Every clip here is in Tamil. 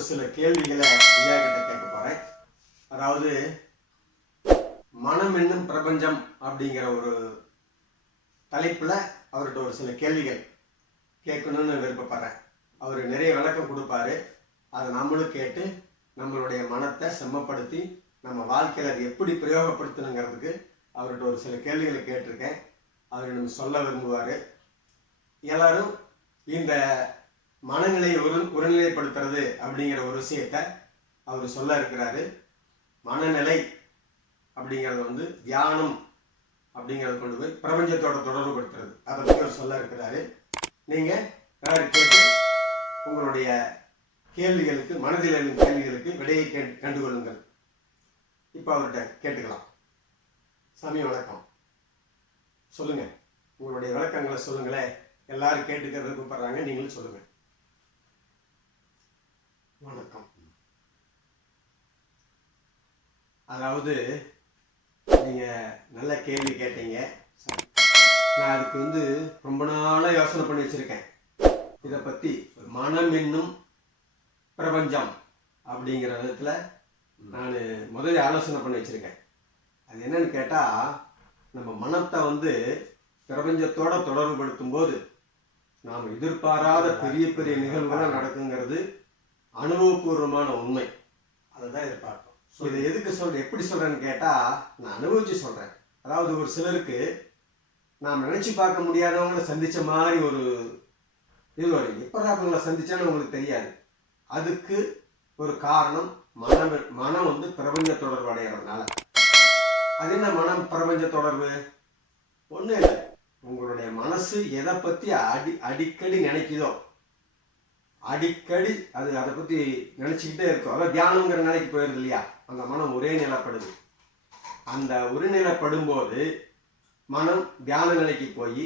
ஒரு சில கேள்விகளை ஐயா கிட்ட கேட்க போறேன். அதாவது மனம் என்னும் பிரபஞ்சம் அப்படிங்கிற ஒரு தலைப்புல அவர்கிட்ட ஒரு சில கேள்விகள் கேட்கணும்னு விருப்பப்படுறேன். அவர் நிறைய விளக்கம் கொடுப்பாரு. அதை நம்மளும் கேட்டு நம்மளுடைய மனத்தை செம்மப்படுத்தி நம்ம வாழ்க்கையில் அதை எப்படி பிரயோகப்படுத்தணுங்கிறதுக்கு அவர்கிட்ட ஒரு சில கேள்விகளை கேட்டிருக்கேன். அவர் நம்ம சொல்ல விரும்புவார். எல்லாரும் இந்த மனநிலையை ஒருநிலைப்படுத்துறது அப்படிங்கிற ஒரு விஷயத்தை அவர் சொல்ல இருக்கிறாரு. மனநிலை அப்படிங்கிறது தியானம் அப்படிங்கிறத கொண்டு போய் பிரபஞ்சத்தோட தொடர்பு படுத்துறது, அதை பற்றி அவர் சொல்ல இருக்கிறாரு. நீங்கள் கேட்டு உங்களுடைய கேள்விகளுக்கு, மனதில் எழும் கேள்விகளுக்கு விடையை கண்டுகொள்ளுங்கள். இப்போ அவர்கிட்ட கேட்டுக்கலாம். சாமி வணக்கம், சொல்லுங்க, உங்களுடைய விளக்கங்களை சொல்லுங்களேன். எல்லாரும் கேட்டுக்க விருப்பப்படுறாங்க, நீங்களும் சொல்லுங்க. வணக்கம். அதாவது நீங்க நல்ல கேள்வி கேட்டீங்க. நான் அதுக்கு ரொம்ப நாளாக யோசனை பண்ணி வச்சிருக்கேன். இதை பத்தி மனம் என்னும் பிரபஞ்சம் அப்படிங்கிற விதத்துல நான் முதல்ல ஆலோசனை பண்ணி வச்சிருக்கேன். அது என்னன்னு கேட்டா, நம்ம மனத்தை பிரபஞ்சத்தோட தொடர்பு படுத்தும் போது நாம் எதிர்பாராத பெரிய பெரிய நிகழ்வுகள் நடக்குங்கிறது அனுபவபூர்வமான உண்மை. அதை தான் எதிர்பார்ப்போம். இதை எதுக்கு எப்படி சொல்றேன்னு கேட்டா, நான் அனுபவிச்சு சொல்றேன். அதாவது ஒரு சிலருக்கு நாம் நினைச்சு பார்க்க முடியாதவங்களை சந்திச்ச மாதிரி ஒரு இது வரும். எப்படா அவங்களை சந்திச்சான்னு உங்களுக்கு தெரியாது. அதுக்கு ஒரு காரணம் மனம் பிரபஞ்ச தொடர்பு அடைகிறதுனால. அது என்ன மனம் பிரபஞ்ச தொடர்பு? ஒன்றும் இல்லை, உங்களுடைய மனசு எதை பற்றி அடிக்கடி நினைக்குதோ, அடிக்கடி அதை பற்றி நினச்சிக்கிட்டே இருக்கும். அதாவது தியானங்கிற நிலைக்கு போயிருது இல்லையா, அந்த மனம் ஒரே நிலைப்படுது. அந்த ஒரு நிலைப்படும்போது மனம் தியான நிலைக்கு போய்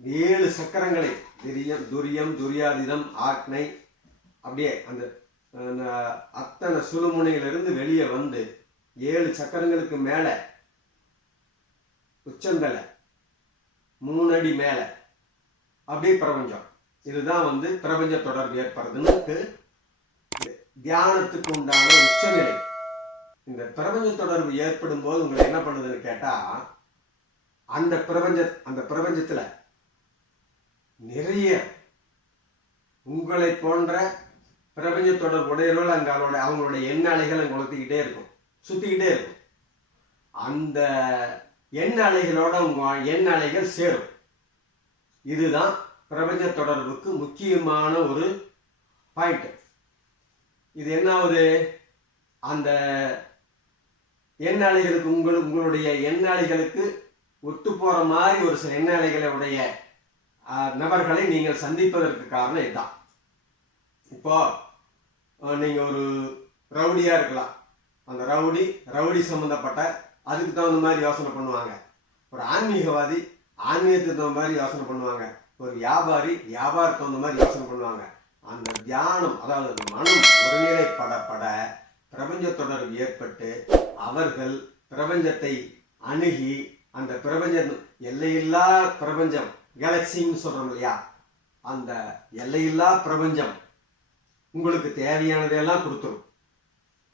7 சக்கரங்களை துரியம், துரியாதீதம், ஆக்னை, அப்படியே அந்த அத்தனை சுழுமுனையிலிருந்து வெளியே 7 சக்கரங்களுக்கு மேலே உச்சந்தலை 3 அடி மேலே அப்படியே பிரபஞ்சம். இதுதான் பிரபஞ்ச தொடர்பு ஏற்படுறதுன்னு தியானத்துக்கு உண்டான உச்சநிலை. இந்த பிரபஞ்ச தொடர்பு ஏற்படும் போது உங்களை என்ன பண்ணுதுன்னு கேட்டா, அந்த பிரபஞ்சத்துல நிறைய உங்களை போன்ற பிரபஞ்ச தொடர்பு உடையவர்கள் அவங்களுடைய எண்ண அலைகள் அங்கே கொளுத்திக்கிட்டே இருக்கும், சுத்திக்கிட்டே இருக்கும். அந்த எண்ண அலைகளோட உங்க எண்ண அலைகள் சேரும். இதுதான் பிரபஞ்ச தொடர்புக்கு முக்கியமான ஒரு பாயிண்ட். இது என்னாவது, அந்த எண்ண அலைகளுக்கு உங்களுடைய எண்ண அலைகளுக்கு ஒத்து போற மாதிரி ஒரு சில எண்ண அலைகளுடைய நபர்களை நீங்கள் சந்திப்பதற்கு காரணம் இதுதான். இப்போ நீங்க ஒரு ரவுடியா இருக்கலாம். அந்த ரவுடி சம்பந்தப்பட்ட அதுக்கு தகுந்த மாதிரி யோசனை பண்ணுவாங்க. ஒரு ஆன்மீகவாதி ஆன்மீகத்துக்கு தகுந்த மாதிரி யோசனை பண்ணுவாங்க. ஒரு வியாபாரி வியாபாரத்துக்கு தகுந்த மாதிரி யோசனை பண்ணுவாங்க. அந்த தியானம், அதாவது மனம் ஒருநிலைப்படப்பட பிரபஞ்ச தொடர்பு ஏற்பட்டு அவர்கள் பிரபஞ்சத்தை அணுகி, அந்த பிரபஞ்சம் எல்லையில்லா பிரபஞ்சம், கேலக்சின்னு சொல்றோம் இல்லையா, அந்த எல்லையில்லா பிரபஞ்சம் உங்களுக்கு தேவையானதெல்லாம் கொடுத்துரும்.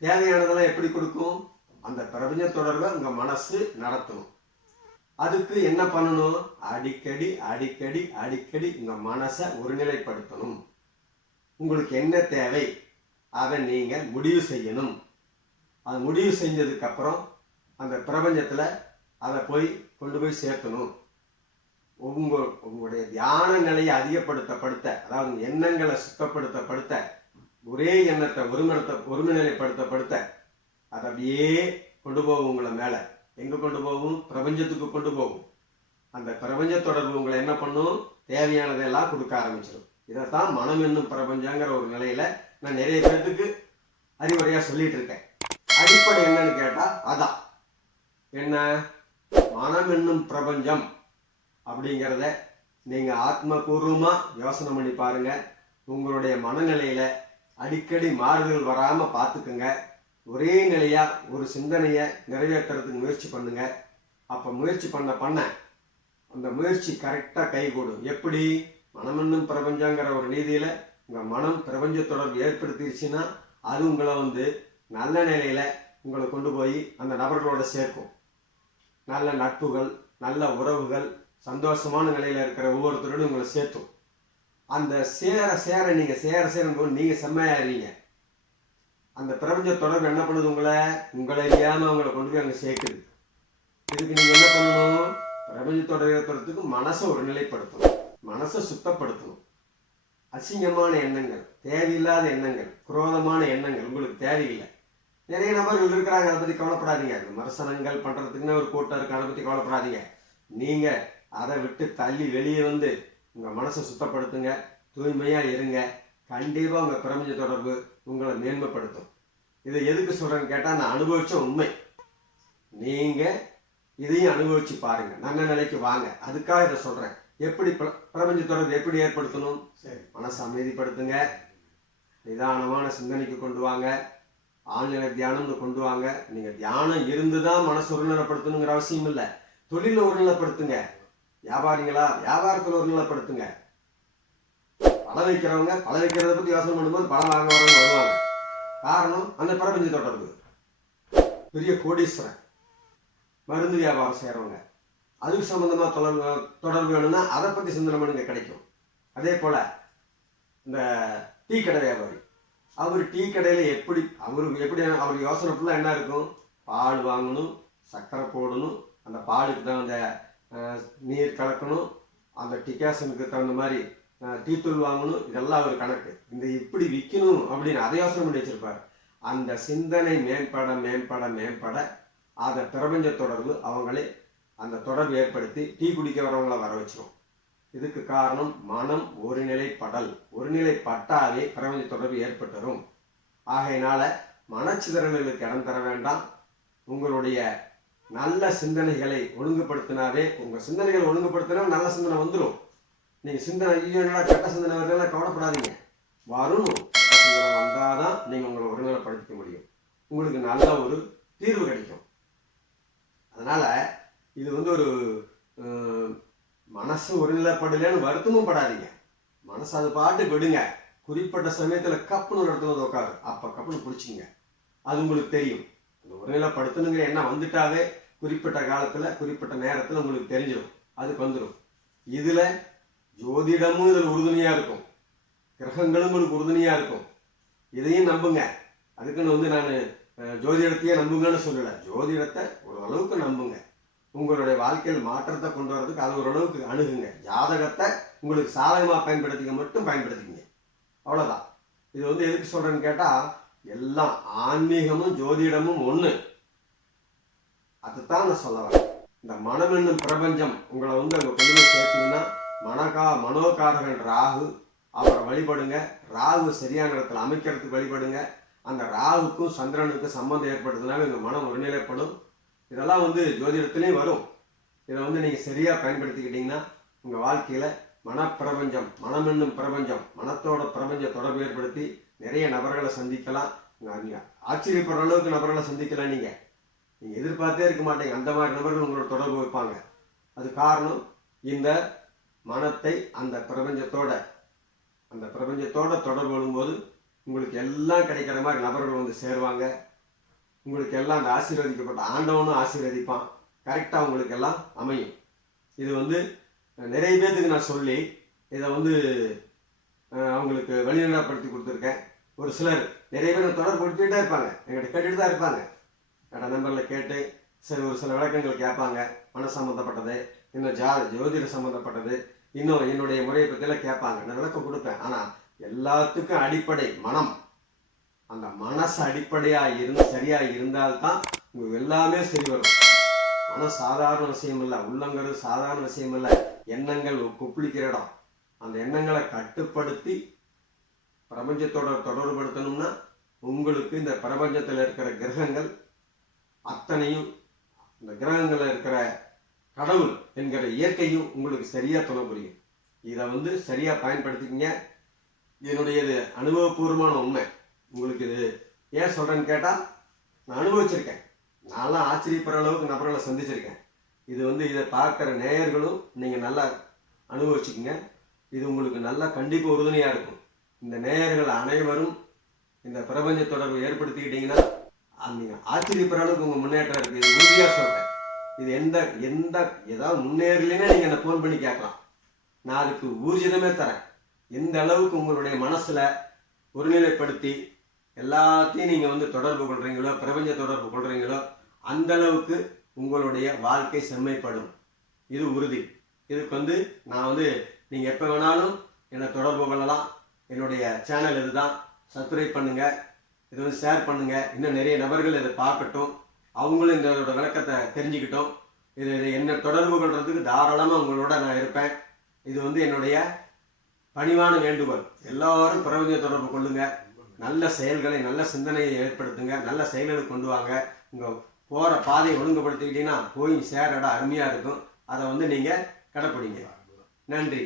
தேவையானதெல்லாம் எப்படி கொடுக்கும்? அந்த பிரபஞ்ச தொடர்பை உங்க மனசு நடத்தணும். அதுக்கு என்ன பண்ணணும்? அடிக்கடி அடிக்கடி அடிக்கடி உங்க மனசை ஒருநிலைப்படுத்தணும். உங்களுக்கு என்ன தேவை அதை நீங்க முடிவு செய்யணும். அது முடிவு செஞ்சதுக்கு அப்புறம் அந்த பிரபஞ்சத்துல அதை கொண்டு போய் சேர்த்தணும். உங்களுடைய தியான நிலையை அதிகப்படுத்த, அதாவது எண்ணங்களை சுத்தப்படுத்த, ஒரே எண்ணத்தை ஒருநிலைப்படுத்த அதை அப்படியே கொண்டு போகும் உங்களை மேல. எங்க கொண்டு போகும்? பிரபஞ்சத்துக்கு கொண்டு போகும். அந்த பிரபஞ்ச தொடர்பு உங்களை என்ன பண்ணும்? தேவையானதெல்லாம் கொடுக்க ஆரம்பிச்சிடும். இதைத்தான் மனம் என்னும் பிரபஞ்சங்கிற ஒரு நிலையில நான் நிறைய பேருக்கு அறிவுரையா சொல்லிட்டு இருக்கேன். அடிப்படை என்னன்னு கேட்டா அதான் என்ன, மனம் என்னும் பிரபஞ்சம் அப்படிங்கிறத நீங்க ஆத்மபூர்வமா யோசனை பண்ணி பாருங்க. உங்களுடைய மனநிலையில அடிக்கடி மாறுதல் வராம பார்த்துக்குங்க. ஒரே நிலையா ஒரு சிந்தனையை நிறைவேற்றுறதுக்கு முயற்சி பண்ணுங்க. அப்ப முயற்சி பண்ண அந்த முயற்சி கரெக்டா கைகூடும். எப்படி? மனமென்னும் பிரபஞ்சங்கிற ஒரு நீதியில உங்கள் மனம் பிரபஞ்ச தொடர்பு ஏற்படுத்திடுச்சுன்னா அது உங்களை வந்து நல்ல நிலையில் உங்களை கொண்டு போய் அந்த நபர்களோட சேர்க்கும். நல்ல நட்புகள், நல்ல உறவுகள், சந்தோஷமான நிலையில் இருக்கிற ஒவ்வொருத்தரோடும் உங்களை சேர்த்தும். அந்த சேர நீங்கள் சேரும்போது நீங்கள் செம்மையாகிறீங்க. அந்த பிரபஞ்ச தொடர்பு என்ன பண்ணுது, உங்களை அறியாமல் அவங்கள கொண்டு போய் அங்கே சேர்க்குது. இதுக்கு நீங்கள் என்ன பண்ணணும், பிரபஞ்ச தொடர்பு ஏற்படுறதுக்கு மனசை ஒருநிலைப்படுத்தணும், மனசை சுத்தப்படுத்தணும். அசிங்கமான எண்ணங்கள், தேவையில்லாத எண்ணங்கள், குரோதமான எண்ணங்கள் உங்களுக்கு தேவையில்லை. நிறைய நபர்கள் இருக்கிறாங்க, அதை பற்றி கவலைப்படாதீங்க. விமர்சனங்கள் பண்ணுறதுக்குன்னு ஒரு கூட்டம் இருக்கு, அதை பற்றி கவலைப்படாதீங்க. நீங்கள் அதை விட்டு தள்ளி வெளியே வந்து உங்கள் மனசை சுத்தப்படுத்துங்க, தூய்மையாக இருங்க. கண்டிப்பாக உங்கள் பிரபஞ்ச தொடர்பு உங்களை மேன்மைப்படுத்தும். இதை எதுக்கு சொல்கிறேன்னு கேட்டால், நான் அனுபவித்த உண்மை. நீங்கள் இதையும் அனுபவித்து பாருங்கள், நல்ல நிலைக்கு வாங்க. அதுக்காக இதை சொல்கிறேன். எப்படி பிரபஞ்ச தொடர்பு எப்படி ஏற்படுத்தணும்? சரி, மனசை அமைதிப்படுத்துங்க, நிதானமான சிந்தனைக்கு கொண்டு வாங்க, ஆழ்நிலை தியானம்னு கொண்டு வாங்க. நீங்கள் தியானம் இருந்து தான் மனசு ஒருநிலைப்படுத்தணுங்கிற அவசியம் இல்லை. தொழிலில் ஒருநிலைப்படுத்துங்க. வியாபாரிங்களா, வியாபாரத்தில் ஒருநிலைப்படுத்துங்க. பழம் வைக்கிறவங்க பழம் வைக்கிறத பற்றி யோசனை பண்ணும்போது பழம் வாங்க வரவங்க வருவாங்க. காரணம் அந்த பிரபஞ்ச தொடர்பு. பெரிய கோடீஸ்வரன், மருந்து வியாபாரம் செய்கிறவங்க, அதுக்கு சம்மந்தமாக தொடர்பு வேணும்னா அதை பற்றி சிந்தனை பண்ணுங்க, கிடைக்கும். அதே போல் இந்த டீ கடை வியாபாரி, அவர் டீ கடையில் அவர் யோசனை ஃபுல்லாக என்ன இருக்கும்? பால் வாங்கணும், சர்க்கரை போடணும், அந்த பாலுக்கு தான் அந்த நீர் கலக்கணும், அந்த டிகாஷனுக்கு தகுந்த மாதிரி டீத்தூள் வாங்கணும். இதெல்லாம் அவர் கணக்கு. இந்த இப்படி விற்கணும் அப்படின்னு அதை யோசனை பண்ணி வச்சிருப்பார். அந்த சிந்தனை மேம்பட மேம்பட மேம்பட அதை பிரபஞ்ச தொடர்பு அவங்களே அந்த தொடர்பு ஏற்படுத்தி டீ குடிக்க வரவங்கள வர வச்சிடும். இதுக்கு காரணம் மனம் ஒருநிலைப்படல். ஒருநிலைப்பட்டாவே பிரபஞ்ச தொடர்பு ஏற்பட்டுரும். ஆகையினால மனச்சிதறல்களுக்கு இடம் தர வேண்டாம். உங்களுடைய நல்ல சிந்தனைகளை ஒழுங்குபடுத்தினாவே, உங்கள் சிந்தனைகளை ஒழுங்குபடுத்தினா நல்ல சிந்தனை வந்துடும். நீங்கள் சிந்தனை என்னடா கெட்ட சிந்தனை வருதுன்னா கவலைப்படாதீங்க, வரணும். கெட்ட சிந்தனை வந்தால் தான் நீங்கள் உங்களை ஒருநிலைப்படுத்திக்க முடியும், உங்களுக்கு நல்ல ஒரு தீர்வு கிடைக்கும். அதனால் இது வந்து ஒரு மனசு ஒருநிலைப்படலைன்னு வருத்தமும் படாதீங்க. மனசு அது பாட்டு விடுங்க. குறிப்பிட்ட சமயத்தில் கப்புன்னு ஒரு இடத்துல வந்து உட்காரு, அப்போ கப்புன்னு பிடிச்சிங்க. அது உங்களுக்கு தெரியும். அந்த ஒருநிலைப்படுத்தணுங்கிற எண்ணம் வந்துட்டாவே குறிப்பிட்ட காலத்தில் குறிப்பிட்ட நேரத்தில் உங்களுக்கு தெரிஞ்சிடும், அதுக்கு வந்துடும். இதில் ஜோதிடமும் இதில் உறுதுணையாக இருக்கும், கிரகங்களும் உங்களுக்கு உறுதுணையாக இருக்கும். இதையும் நம்புங்க. அதுக்குன்னு வந்து நான் ஜோதிடத்தையே நம்புங்கன்னு சொல்லலை. ஜோதிடத்தை ஓரளவுக்கு நம்புங்க. உங்களுடைய வாழ்க்கையில் மாற்றத்தை கொண்டு வரதுக்கு அது ஓரளவுக்கு அணுகுங்க. ஜாதகத்தை உங்களுக்கு சாதகமாக பயன்படுத்திக்கிங்க, அவ்வளோதான். இது வந்து எதுக்கு சொல்கிறேன்னு கேட்டால், எல்லாம் ஆன்மீகமும் ஜோதிடமும் ஒன்று. அதுதான் நான் சொல்ல வரேன். இந்த மனம் என்னும் பிரபஞ்சம் உங்களை வந்து அங்கே கொண்டு போய் சேர்த்துதுன்னா, மனோகாரகன் ராகு, அவரை வழிபடுங்க. ராகு சரியான இடத்துல அமைக்கிறதுக்கு வழிபடுங்க. அந்த ராகுக்கும் சந்திரனுக்கும் சம்பந்தம் ஏற்படுறதுனால எங்கள் மனம் ஒருநிலைப்படும். இதெல்லாம் வந்து ஜோதிடத்துலேயும் வரும். இதை வந்து நீங்கள் சரியாக பயன்படுத்திக்கிட்டீங்கன்னா உங்கள் வாழ்க்கையில் மனப்பிரபஞ்சம், மனம் என்னும் பிரபஞ்சம், மனத்தோட பிரபஞ்ச தொடர்பு ஏற்படுத்தி நிறைய நபர்களை சந்திக்கலாம். நீங்கள் ஆச்சரியப்படுற அளவுக்கு நபர்களை சந்திக்கலாம். நீங்கள் எதிர்பார்த்தே இருக்க மாட்டீங்க, அந்த மாதிரி நபர்கள் உங்களோட தொடர்பு வைப்பாங்க. அது காரணம், இந்த மனத்தை அந்த பிரபஞ்சத்தோட தொடர்பு கொள்ளும்போது உங்களுக்கு எல்லாம் கிடைக்கிற மாதிரி நபர்கள் வந்து சேருவாங்க. உங்களுக்கு எல்லாம் அந்த ஆசீர்வதிக்கப்பட்ட ஆண்டவனும் ஆசீர்வதிப்பான். கரெக்டாக உங்களுக்கு எல்லாம் அமையும். இது வந்து நிறைய பேர்த்துக்கு நான் சொல்லி இதை வந்து அவங்களுக்கு வழிநடப்படுத்தி கொடுத்துருக்கேன். ஒரு சிலர் நிறைய பேர் தொடர்புபடுத்திகிட்டே இருப்பாங்க, எங்கிட்ட கேட்டுட்டு தான் இருப்பாங்க. நம்பரில் கேட்டு சரி ஒரு சில விளக்கங்கள் கேட்பாங்க. மன சம்மந்தப்பட்டது, இன்னும் ஜோதிட சம்மந்தப்பட்டது, இன்னும் என்னுடைய முறையை பற்றியெல்லாம் கேட்பாங்க. நான் விளக்கம் கொடுப்பேன். ஆனால் எல்லாத்துக்கும் அடிப்படை மனம். அந்த மனசு அடிப்படையாக சரியாக இருந்தால்தான் உங்களுக்கு எல்லாமே சரி வரும். மனம் சாதாரண விஷயம் இல்லை, உள்ளங்கிறது சாதாரண விஷயம் இல்லை. எண்ணங்கள் குப்பிளிக்கிற இடம். அந்த எண்ணங்களை கட்டுப்படுத்தி பிரபஞ்சத்தோட தொடர்புபடுத்தணும்னா உங்களுக்கு இந்த பிரபஞ்சத்தில் இருக்கிற கிரகங்கள் அத்தனையும், இந்த கிரகங்களில் இருக்கிற கடவுள் என்கிற இயற்கையும் உங்களுக்கு சரியாக துணை புரியும். இதை வந்து சரியாக பயன்படுத்திக்கிங்க. என்னுடைய இது அனுபவபூர்வமான உண்மை. உங்களுக்கு இது ஏன் சொல்கிறேன்னு கேட்டால், நான் அனுபவிச்சிருக்கேன். நான்லாம் ஆச்சரியப்படுற அளவுக்கு நபர்களை சந்திச்சிருக்கேன். இது வந்து இதை பார்க்குற நேயர்களும் நீங்கள் நல்லா அனுபவிச்சுக்குங்க. இது உங்களுக்கு நல்லா கண்டிப்பாக உறுதுணையாக இருக்கும். இந்த நேயர்கள் அனைவரும் இந்த பிரபஞ்ச தொடர்பு ஏற்படுத்திக்கிட்டீங்கன்னா நீங்கள் ஆச்சரியப்படுற அளவுக்கு உங்கள் முன்னேற்றம் இருக்குது. இது உறுதியாக சொல்கிறேன். இது ஏதாவது முன்னேறலைன்னா நீங்கள் என்னை ஃபோன் பண்ணி கேட்கலாம். நான் அதுக்கு ஊர்ஜிதமே தரேன். எந்த அளவுக்கு உங்களுடைய மனசில் ஒருநிலைப்படுத்தி எல்லாத்தையும் நீங்கள் தொடர்பு கொள்கிறீங்களோ, பிரபஞ்ச தொடர்பு கொள்கிறீங்களோ, அந்த அளவுக்கு உங்களுடைய வாழ்க்கை செம்மைப்படும். இது உறுதி. இதுக்கு நான் நீங்கள் எப்போ வேணாலும் என்னை தொடர்பு கொள்ளலாம். என்னுடைய சேனல் இதுதான். சப்ஸ்கிரைப் பண்ணுங்கள், இது ஷேர் பண்ணுங்கள். இன்னும் நிறைய நபர்கள் இதை பார்க்கட்டும், அவங்களும் இதோட விளக்கத்தை தெரிஞ்சுக்கிட்டோம். இது என்னை தொடர்பு கொள்றதுக்கு தாராளமாக உங்களோட நான் இருப்பேன். இது என்னுடைய பணிவான வேண்டுகோள். எல்லாரும் பிரபஞ்ச தொடர்பு கொள்ளுங்க. நல்ல செயல்களை, நல்ல சிந்தனையை ஏற்படுத்துங்க. நல்ல செயல்களை கொண்டு வாங்க. உங்கள் போகிற பாதையை ஒழுங்குபடுத்திக்கிட்டீங்கன்னா போய் சேர இடம் அருமையாக இருக்கும். அதை நீங்கள் கடைப்பிடிங்க. நன்றி.